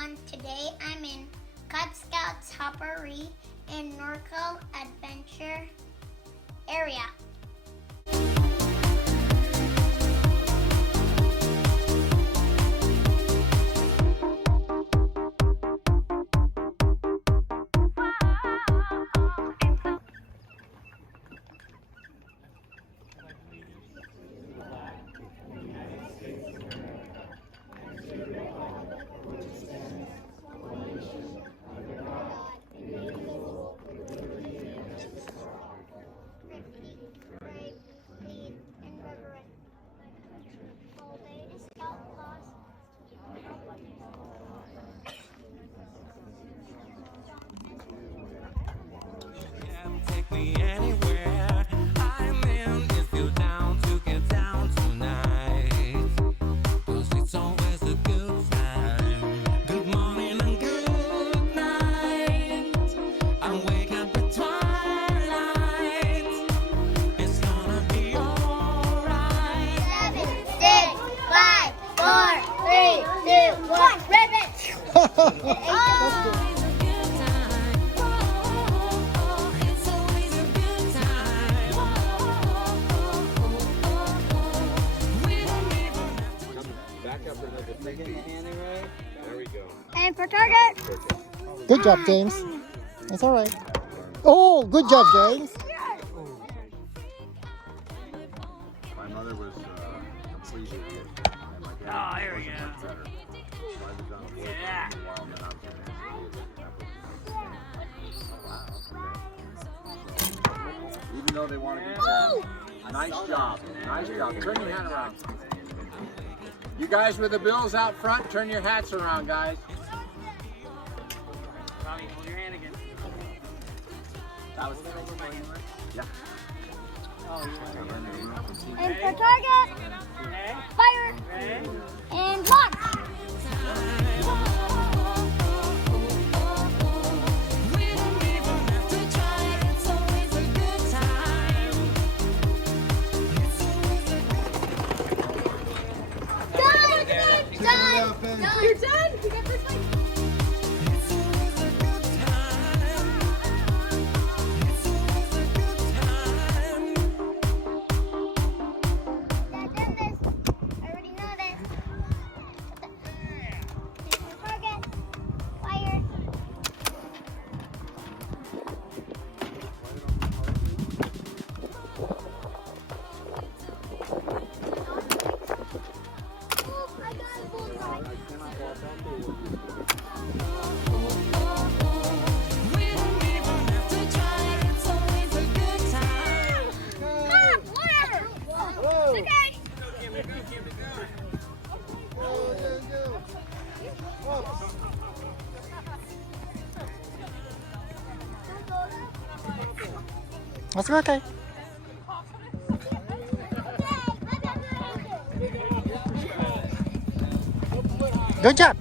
everyone. Today I'm in Cub Scouts Hoppery in Norco Adventure area. Take me anywhere I'm in. If you're down to get down tonight, 'cause it's always a good time. Good morning and good night. I wake up at twilight. It's gonna be alright. 7, 6, 5, 4, 3, 2, 1, ribbon! There we go. And for target! Good job, James. That's all right. Oh, good job, James. My mother was a complete idiot. And my dad here we go. much better. So I was on the board for a while, and then I was an even though they want to be friends. Nice job. Nice job. Turn your hat around. You guys with the bills out front, turn your hats around, guys. Tommy, hold your hand again. That was yeah. And for target! Okay. Fire! Ready? And launch! Done! You're done! You got first place! I've done this. I already know this. Target. Fire. Oh, I got a bullseye. Ah, whatever. Okay. That's okay. Good job.